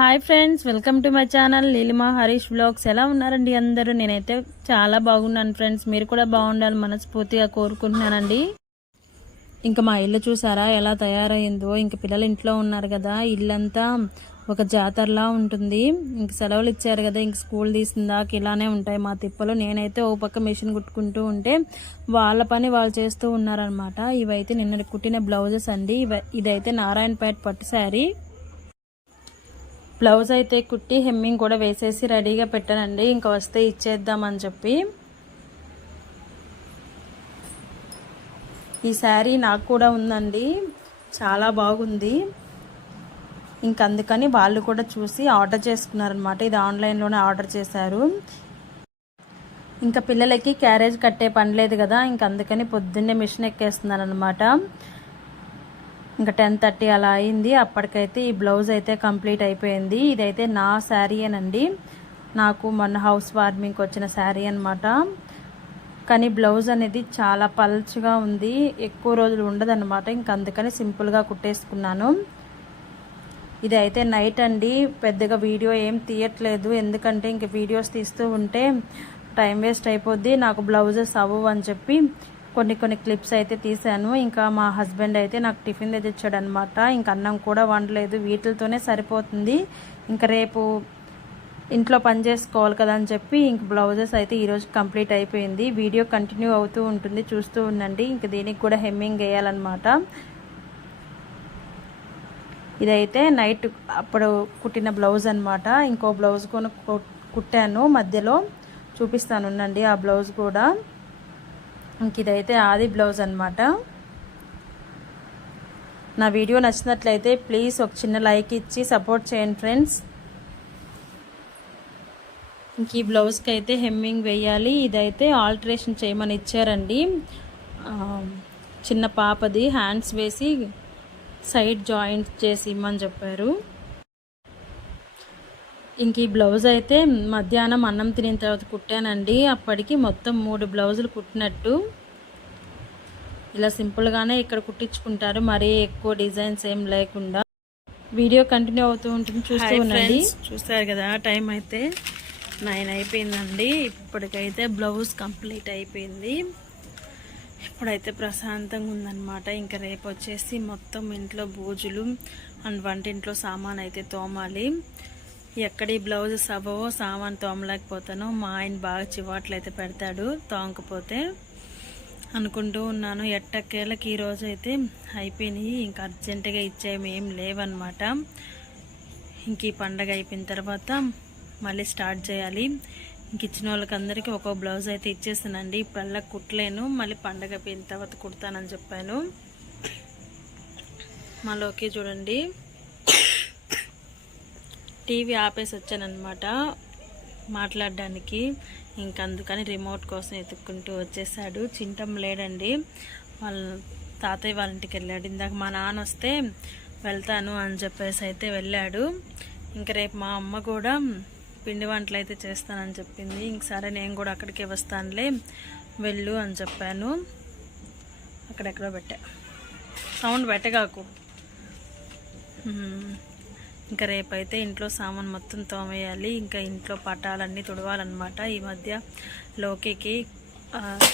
Hi friends, welcome to my channel Neelima Harish vlogs. ఎలా ఉన్నారండి అందరూ? నేనైతే చాలా బాగున్నాను ఫ్రెండ్స్. మీరు కూడా బాగుండాలి మనస్ఫూర్తిగా కోరుకుంటున్నానండి. ఇంకా మా ఇల్లు చూసారా ఎలా తయారైందో. ఇంక పిల్లలు ఇంట్లో ఉన్నారు కదా, ఇల్లంతా ఒక జాతరలా ఉంటుంది. ఇంక సెలవులు ఇచ్చారు కదా, ఇంక స్కూల్ తీసిందాక ఇలానే ఉంటాయి మా తిప్పలు. నేనైతే ఓ పక్క మిషన్ కుట్టుకుంటూ ఉంటే వాళ్ళ పని వాళ్ళు చేస్తూ ఉన్నారనమాట. ఇవైతే నిన్న కుట్టిన బ్లౌజెస్ అండి. ఇదైతే నారాయణపేట పట్టు శారీ. బ్లౌజ్ అయితే కుట్టి హెమ్మింగ్ కూడా వేసేసి రెడీగా పెట్టానండి. ఇంకా వస్తే ఇచ్చేద్దామని చెప్పి. ఈ శారీ నాకు కూడా ఉందండి, చాలా బాగుంది. ఇంక అందుకని వాళ్ళు కూడా చూసి ఆర్డర్ చేసుకున్నారనమాట. ఇది ఆన్లైన్లోనే ఆర్డర్ చేశారు. ఇంకా పిల్లలకి క్యారేజ్ కట్టే పని లేదు కదా, ఇంక అందుకని పొద్దున్నే మిషన్ ఎక్కేస్తున్నాను అనమాట. ఇంకా 10:30 అలా అయింది. అప్పటికైతే ఈ బ్లౌజ్ అయితే కంప్లీట్ అయిపోయింది. ఇదైతే నా శారీయేనండి, నాకు మొన్న హౌస్ వార్మింగ్కి వచ్చిన శారీ అనమాట. కానీ బ్లౌజ్ అనేది చాలా పల్చగా ఉంది, ఎక్కువ రోజులు ఉండదన్నమాట. ఇంక అందుకని సింపుల్గా కుట్టేసుకున్నాను. ఇదైతే నైట్ అండి, పెద్దగా వీడియో ఏం తీయట్లేదు, ఎందుకంటే ఇంక వీడియోస్ తీస్తూ ఉంటే టైం వేస్ట్ అయిపోద్ది, నాకు బ్లౌజెస్ అవ్వవు అని చెప్పి కొన్ని క్లిప్స్ అయితే తీసాను. ఇంకా మా హస్బెండ్ అయితే నాకు టిఫిన్ తెచ్చాడు అనమాట. ఇంకా అన్నం కూడా వండలేదు, వీటితోనే సరిపోతుంది. ఇంకా రేపు ఇంట్లో పని చేసుకోవాలి కదా అని చెప్పి ఇంక బ్లౌజెస్ అయితే ఈరోజు కంప్లీట్ అయిపోయింది. వీడియో కంటిన్యూ అవుతూ ఉంటుంది, చూస్తూ ఉండండి. ఇంక దీనికి కూడా హెమ్మింగ్ వేయాలన్నమాట. ఇదైతే నైట్ అప్పుడు కుట్టిన బ్లౌజ్ అనమాట. ఇంకో బ్లౌజ్ కూడా కుట్టాను, మధ్యలో చూపిస్తాను ఉండండి ఆ బ్లౌజ్ కూడా. ఇంక ఇదైతే ఆది బ్లౌజ్ అనమాట. నా వీడియో నచ్చినట్లయితే ప్లీజ్ ఒక చిన్న లైక్ ఇచ్చి సపోర్ట్ చేయండి ఫ్రెండ్స్. ఇంక ఈ బ్లౌజ్కి అయితే హెమ్మింగ్ వేయాలి. ఇదైతే ఆల్టరేషన్ చేయమని ఇచ్చారండి, చిన్న పాపది హ్యాండ్స్ వేసి సైడ్ జాయింట్ చేసి ఇమ్మని చెప్పారు. ఇంక ఈ బ్లౌజ్ అయితే మధ్యాహ్నం అన్నం తినిన తర్వాత కుట్టానండి. అప్పటికి మొత్తం 3 బ్లౌజులు కుట్టినట్టు. ఇలా సింపుల్గానే ఇక్కడ కుట్టించుకుంటారు, మరీ ఎక్కువ డిజైన్స్ ఏం లేకుండా. వీడియో కంటిన్యూ అవుతూ ఉంటుంది, చూస్తూ ఉండండి. చూస్తారు కదా, టైం అయితే 9 అయిపోయిందండి. ఇప్పటికైతే బ్లౌజ్ కంప్లీట్ అయిపోయింది. ఇప్పుడైతే ప్రశాంతంగా ఉందన్నమాట. ఇంకా రేపు వచ్చేసి మొత్తం ఇంట్లో బూజులు అండ్ వంటింట్లో సామాన్ అయితే తోమాలి. ఎక్కడి బ్లౌజెస్ అవ్వవో సామాన్ తోమలేకపోతాను. మా ఆయన బాగా చివాట్లు అయితే పెడతాడు తోమకపోతే. అనుకుంటూ ఉన్నాను, ఎట్టకేళ్ళకి ఈరోజు అయితే అయిపోయినాయి. ఇంకా అర్జెంటుగా ఇచ్చేవి ఏం లేవన్నమాట. ఇంక ఈ పండగ అయిపోయిన తర్వాత మళ్ళీ స్టార్ట్ చేయాలి. ఇంక ఇచ్చిన వాళ్ళకి అందరికీ ఒక్కో బ్లౌజ్ అయితే ఇచ్చేసానండి. ఇప్పుడల్లా కుట్టలేను, మళ్ళీ పండగ అయిపోయిన తర్వాత కుడతానని చెప్పాను. మళ్ళీ చూడండి, టీవీ ఆపేసి వచ్చానమాట మాట్లాడడానికి. ఇంకా అందుకని రిమోట్ కోసం ఎత్తుక్కుంటూ వచ్చేసాడు. చింటం లేడండి, వాళ్ళ తాతయ్య వాళ్ళ ఇంటికి వెళ్ళాడు. ఇందాక మా నాన్న వస్తే వెళ్తాను అని చెప్పేసి అయితే వెళ్ళాడు. ఇంకా రేపు మా అమ్మ కూడా పిండి వంటలు అయితే చేస్తానని చెప్పింది. ఇంక సరే నేను కూడా అక్కడికే వస్తానులే, వెళ్ళు అని చెప్పాను. అక్కడెక్కడో పెట్టా, సౌండ్ పెట్టగాకు. ఇంకా రేపైతే ఇంట్లో సామాన్ మొత్తం తోమేయాలి. ఇంకా ఇంట్లో పటాలన్నీ తుడవాలన్నమాట. ఈ మధ్య లోకేకి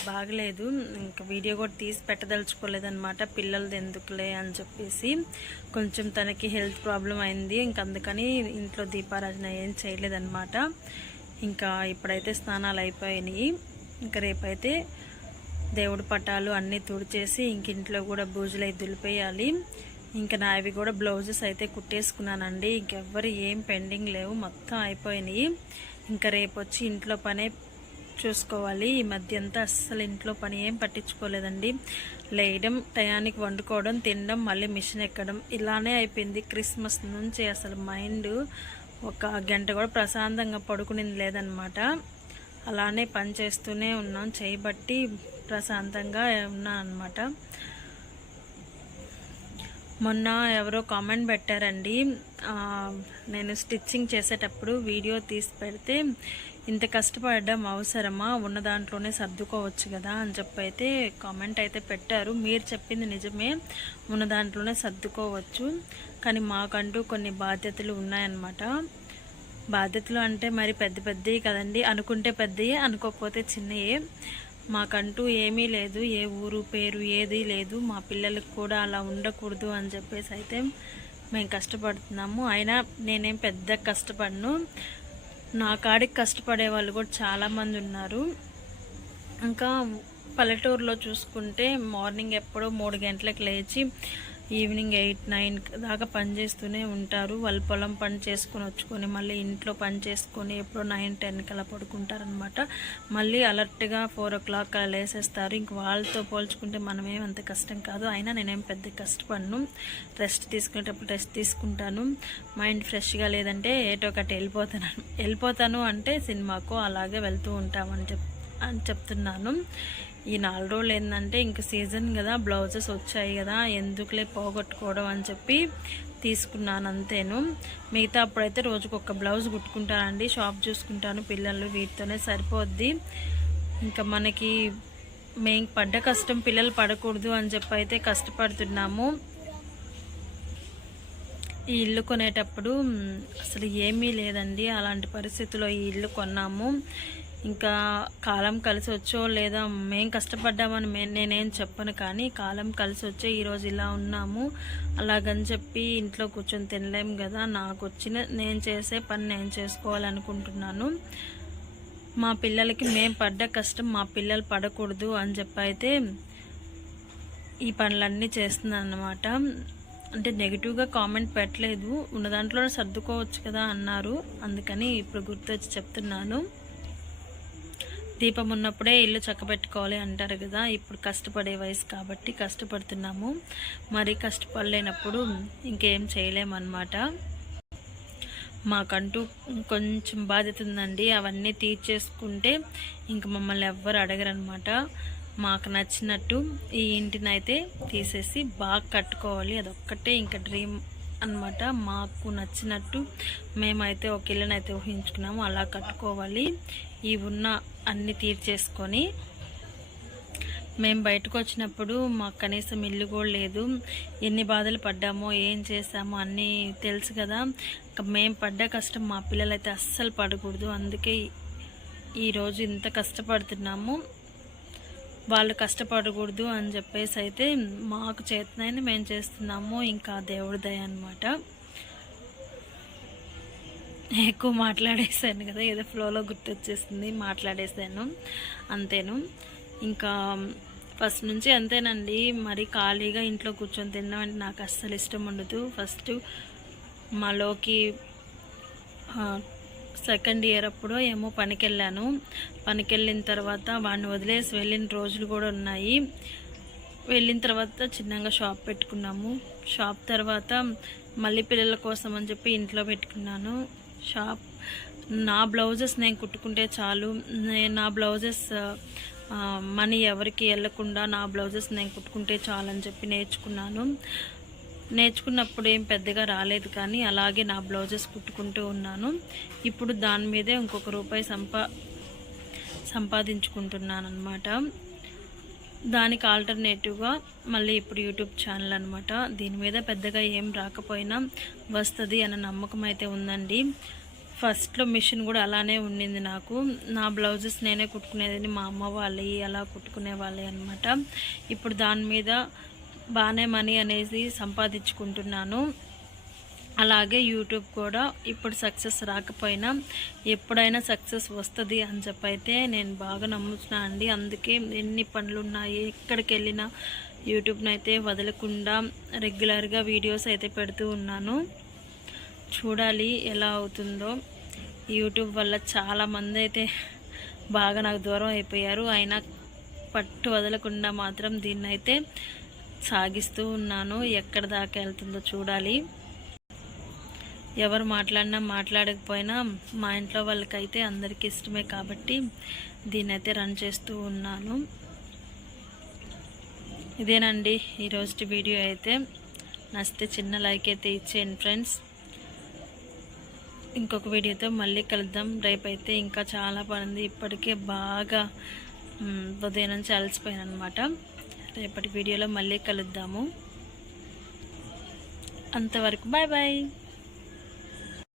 బాగలేదు, ఇంకా వీడియో కూడా తీసి పెట్టదలుచుకోలేదన్నమాట. పిల్లలది ఎందుకులే అని చెప్పేసి కొంచెం తనకి హెల్త్ ప్రాబ్లం అయింది. ఇంక అందుకని ఇంట్లో దీపారాధన ఏం చేయలేదన్నమాట. ఇంకా ఇప్పుడైతే స్నానాలు అయిపోయినాయి. ఇంకా రేపైతే దేవుడి పటాలు అన్నీ తుడిచేసి ఇంక ఇంట్లో కూడా బూజులు అయితే దులిపేయాలి. ఇంకా నావి కూడా బ్లౌజెస్ అయితే కుట్టేసుకున్నానండి. ఇంకెవ్వరు ఏం పెండింగ్ లేవు, మొత్తం అయిపోయినాయి. ఇంకా రేపు వచ్చి ఇంట్లో పనే చూసుకోవాలి. ఈ మధ్య అంతా అస్సలు ఇంట్లో పని ఏం పట్టించుకోలేదండి. లేయడం, టయానికి వండుకోవడం, తినడం, మళ్ళీ మిషన్ ఎక్కడం, ఇలానే అయిపోయింది. క్రిస్మస్ నుంచి అసలు మైండ్ ఒక గంట కూడా ప్రశాంతంగా పడుకునేది లేదనమాట. అలానే పని చేస్తూనే ఉన్నాం, చేయబట్టి ప్రశాంతంగా ఉన్నాను అనమాట. మొన్న ఎవరో కామెంట్ పెట్టారండి, నేను స్టిచ్చింగ్ చేసేటప్పుడు వీడియో తీసి పెడితే ఇంత కష్టపడడం అవసరమా, ఉన్న దాంట్లోనే సర్దుకోవచ్చు కదా అని చెప్పి అయితే కామెంట్ అయితే పెట్టారు. మీరు చెప్పింది నిజమే, ఉన్న దాంట్లోనే సర్దుకోవచ్చు, కానీ మాకంటూ కొన్ని బాధ్యతలు ఉన్నాయన్నమాట. బాధ్యతలు అంటే మరి పెద్ద పెద్దవి కదండి, అనుకుంటే పెద్దయే, అనుకోకపోతే చిన్నయే. మాకంటూ ఏమీ లేదు, ఏ ఊరు పేరు ఏదీ లేదు. మా పిల్లలకు కూడా అలా ఉండకూడదు అని చెప్పేసి అయితే మేము కష్టపడుతున్నాము. అయినా నేనేం పెద్ద కష్టపడను, నా కాడికి కష్టపడే వాళ్ళు కూడా చాలామంది ఉన్నారు. ఇంకా పల్లెటూరులో చూసుకుంటే మార్నింగ్ ఎప్పుడో 3 గంటలకు లేచి ఈవినింగ్ 8-9 దాకా పని చేస్తూనే ఉంటారు. వాళ్ళు పొలం పని చేసుకొని వచ్చుకొని మళ్ళీ ఇంట్లో పని చేసుకొని ఎప్పుడో 9-10 కలా పడుకుంటారనమాట. మళ్ళీ అలర్ట్గా 4 o'clock అలా లేసేస్తారు. ఇంక వాళ్ళతో పోల్చుకుంటే మనమేం అంత కష్టం కాదు. అయినా నేనేం పెద్ద కష్టపడను, రెస్ట్ తీసుకునేటప్పుడు రెస్ట్ తీసుకుంటాను. మైండ్ ఫ్రెష్గా లేదంటే ఏటో ఒకటి వెళ్ళిపోతాను అంటే సినిమాకు అలాగే వెళ్తూ ఉంటామని చెప్తున్నాను. ఈ 4 రోజులు ఏంటంటే ఇంక సీజన్ కదా, బ్లౌజెస్ వచ్చాయి కదా, ఎందుకులే పోగొట్టుకోవడం అని చెప్పి తీసుకున్నాను అంతేను. మిగతా అప్పుడైతే రోజుకు ఒక బ్లౌజ్ కుట్టుకుంటానండి, షాప్ చూసుకుంటాను, పిల్లలు వీటితోనే సరిపోద్ది. ఇంకా మనకి మేము పడ్డ కష్టం పిల్లలు పడకూడదు అని చెప్పి అయితే కష్టపడుతున్నాము. ఈ ఇల్లు కొనేటప్పుడు అసలు ఏమీ లేదండి, అలాంటి పరిస్థితుల్లో ఈ ఇల్లు కొన్నాము. ఇంకా కాలం కలిసి వచ్చో లేదా మేము కష్టపడ్డామని నేనేం చెప్పను, కానీ కాలం కలిసి వచ్చే ఈరోజు ఇలా ఉన్నాము. అలాగని చెప్పి ఇంట్లో కూర్చొని తినలేము కదా. నేను చేసే పని నేను చేసుకోవాలనుకుంటున్నాను. మా పిల్లలకి మేము పడ్డ కష్టం మా పిల్లలు పడకూడదు అని చెప్పి అయితే ఈ పనులన్నీ చేస్తున్నాను అన్నమాట. అంటే నెగిటివ్గా కామెంట్ పెట్టలేదు, ఉన్న దాంట్లో సర్దుకోవచ్చు కదా అన్నారు, అందుకని ఇప్పుడు గుర్తొచ్చి చెప్తున్నాను. దీపం ఉన్నప్పుడే ఇల్లు చక్కబెట్టుకోవాలి అంటారు కదా. ఇప్పుడు కష్టపడే వయసు కాబట్టి కష్టపడుతున్నాము, మరీ కష్టపడలేనప్పుడు ఇంకేం చేయలేమన్నమాట. మాకంటూ కొంచెం బాధ్యత ఉందండి, అవన్నీ తీర్చేసుకుంటే ఇంక మమ్మల్ని ఎవ్వరు అడగరనమాట. మాకు నచ్చినట్టు ఈ ఇంటిని అయితే తీసేసి బాగా కట్టుకోవాలి, అదొక్కటే ఇంకా డ్రీమ్ అనమాట. మాకు నచ్చినట్టు మేమైతే ఒక ఇల్లునైతే ఊహించుకున్నాము, అలా కట్టుకోవాలి. ఈ ఉన్న అన్ని తీర్చేసుకొని మేము బయటకు వచ్చినప్పుడు మాకు కనీసం ఇల్లు కూడా లేదు. ఎన్ని బాధలు పడ్డామో ఏం చేసామో అన్నీ తెలుసు కదా. మేము పడ్డ కష్టం మా పిల్లలైతే అస్సలు పడకూడదు, అందుకే ఈరోజు ఇంత కష్టపడుతున్నాము. వాళ్ళు కష్టపడకూడదు అని చెప్పేసి అయితే మాకు చేతనైనా మేము చేస్తున్నాము. ఇంకా దేవుడి దయ అన్నమాట. ఎక్కువ మాట్లాడేసాను కదా, ఏదో ఫ్లోలో గుర్తొచ్చేస్తుంది, మాట్లాడేసాను అంతేను. ఇంకా ఫస్ట్ నుంచి అంతేనండి, మరి ఖాళీగా ఇంట్లో కూర్చొని తినడం అంటే నాకు అస్సలు ఇష్టం ఉండదు. ఫస్ట్ మాలోకి సెకండ్ ఇయర్ అప్పుడు ఏమో పనికి వెళ్ళిన తర్వాత వాడిని వదిలేసి వెళ్ళిన రోజులు కూడా ఉన్నాయి. వెళ్ళిన తర్వాత చిన్నగా షాప్ పెట్టుకున్నాము. షాప్ తర్వాత మళ్ళీ పిల్లల కోసం అని చెప్పి ఇంట్లో పెట్టుకున్నాను షాప్. నా బ్లౌజెస్ నేను కుట్టుకుంటే చాలు, నా బ్లౌజెస్ మనీ ఎవరికి వెళ్ళకుండా నా బ్లౌజెస్ నేను కుట్టుకుంటే చాలు అని చెప్పి నేర్చుకున్నప్పుడు ఏం పెద్దగా రాలేదు, కానీ అలాగే నా బ్లౌజెస్ కుట్టుకుంటూ ఉన్నాను. ఇప్పుడు దాని మీదే ఇంకొక రూపాయి సంపాదించుకుంటున్నాను అనమాట. దానికి ఆల్టర్నేటివ్గా మళ్ళీ ఇప్పుడు యూట్యూబ్ ఛానల్ అనమాట. దీని మీద పెద్దగా ఏం రాకపోయినా వస్తుంది అన్న నమ్మకం అయితే ఉందండి. ఫస్ట్లో మిషన్ కూడా అలానే ఉండింది నాకు, నా బ్లౌజెస్ నేనే కుట్టుకునేది, మా అమ్మ వాళ్ళవి అలా కుట్టుకునే వాళ్ళే అనమాట. ఇప్పుడు దాని మీద బాగానే మనీ అనేది సంపాదించుకుంటున్నాను. అలాగే యూట్యూబ్ కూడా ఇప్పుడు సక్సెస్ రాకపోయినా ఎప్పుడైనా సక్సెస్ వస్తుంది అని చెప్పైతే నేను బాగా నమ్ముతున్నా అండి. అందుకే ఎన్ని పనులు ఉన్నాయి, ఎక్కడికి వెళ్ళినా యూట్యూబ్ని అయితే వదలకుండా రెగ్యులర్గా వీడియోస్ అయితే పెడుతూ ఉన్నాను. చూడాలి ఎలా అవుతుందో. యూట్యూబ్ వల్ల చాలామంది అయితే బాగా నాకు దూరం అయిపోయారు, అయినా పట్టు వదలకుండా మాత్రం దీన్ని అయితే సాగిస్తూ ఉన్నాను. ఎక్కడ దాకా వెళ్తుందో చూడాలి. ఎవరు మాట్లాడకపోయినా మా ఇంట్లో వాళ్ళకైతే అందరికీ ఇష్టమే కాబట్టి దీన్ని అయితే రన్ చేస్తూ ఉన్నాను. ఇదేనండి ఈరోజు వీడియో అయితే. నచ్చితే చిన్న లైక్ అయితే ఇచ్చేయండి ఫ్రెండ్స్. ఇంకొక వీడియోతో మళ్ళీ కలుద్దాం. రేపైతే ఇంకా చాలా పని ఉంది. ఇప్పటికే బాగా ఉదయం నుంచి అలసిపోయాను అనమాట. రేపటి వీడియోలో మళ్ళీ కలుద్దాము. అంతవరకు బాయ్ బాయ్.